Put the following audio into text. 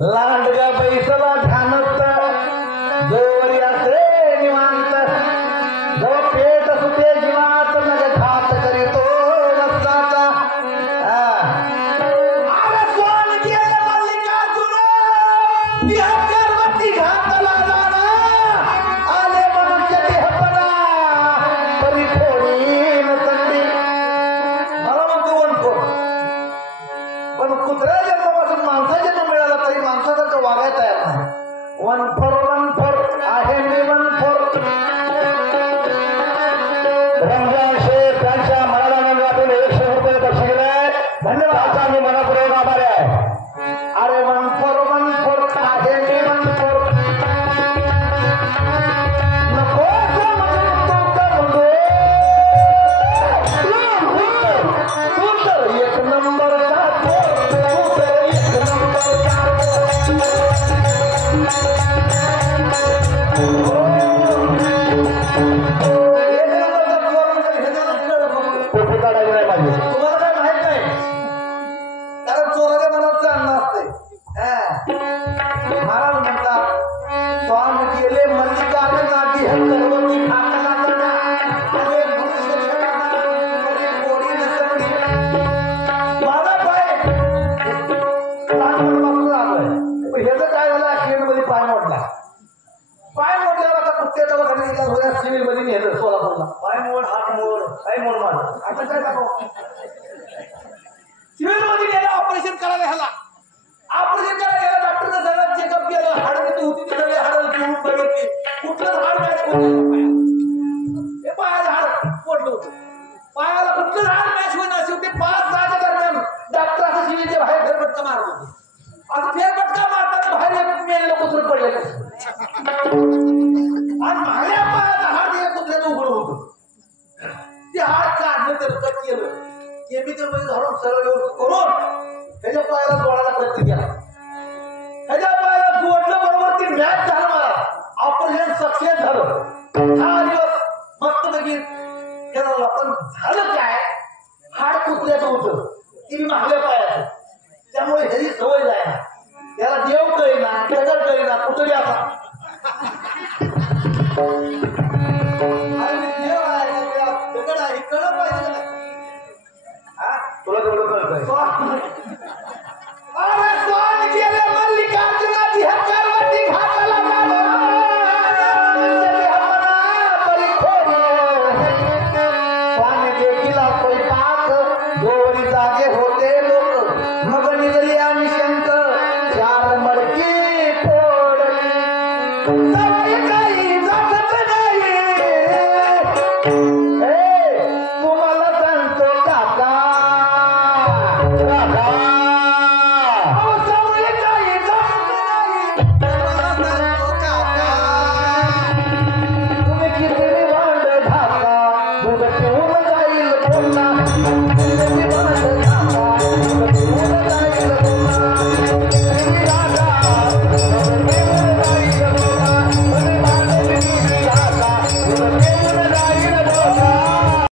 लांडगा बैसला ध्यानत जोरी असे निवांत जो पेट सुते जीवात नग घात करीतो नसताचा अरे सोन गेले मल्लिकार्जुन या गर्भवती घातला जाणा आले मनुष्य देहपणा परी फोडी नसंडी मला म्हणतो वनफोड पण कुत्र्या जन्मापासून माणसा जन्म मिळाला तरी माणसासारखं वागायला तयार नाही वन फॉर आहे मी वन फॉर रमजान शेख त्यांच्या मनानंदातून 100 रुपये बक्षीस दिले धन्यवाद आम्ही मनापूर्वक आभारी आहे अरे वन फॉर आहे मी वन फॉर नको तू तर एक नंबर तुम्हाला काय माहित नाही कारण चोराच्या मनात अन्न असते महाराज म्हणतात स्वामी गेले मल्लिकार्जुन आधी गर्भवती माझा पाय ह्याचं काय झालं ऍक्सिडेंट मध्ये पाय मोडला पाय मोडल्यावर आता कुठल्या दवाखान्यात सिव्हिल मध्ये नेलं सोलापूरला पाय मोड हात मोड पाय मोड मार आता काय करू सिव्हिल मध्ये नेलं ऑपरेशन करायला ह्याला ऑपरेशन करायला गेला डॉक्टरने सगळं चेकअप केलं हाड होती तिकडे हाड घेऊन बघितली कुठलं हाड मॅच होत पायाला हाड पडलं होतं पायाला कुठलं हाड मॅच होईना शेवटी 5-6 दरम्यान डॉक्टर असं सिव्हिलच्या बाहेर फेरफटका मारत होते आता फेरफटका मारताना बाहेर मेल कुत्र पडलेलं आणि माझ्या पायाचा हाड या कुत्र्याचं उघड होतं ते हाड काढलं तर कट केलं केमिकल मध्ये धरून सरळ व्यवस्थित करून त्याच्या पायाला जोडायला प्रयत्न केला त्याच्या पायाला जोडलं बरोबर ती मॅच झालं मला ऑपरेशन सक्सेस झालं 6 दिवस मस्त पैकी केलं पण झालं काय हाड कुत्र्याचं होतं ती मागल्या पायाचं त्यामुळे ह्याची सवय जायना त्याला देव कळेना दगड कळेना कुठे आता देव आहे दगड आहे कळलं पाहिजे तुला तेवढं कळतंय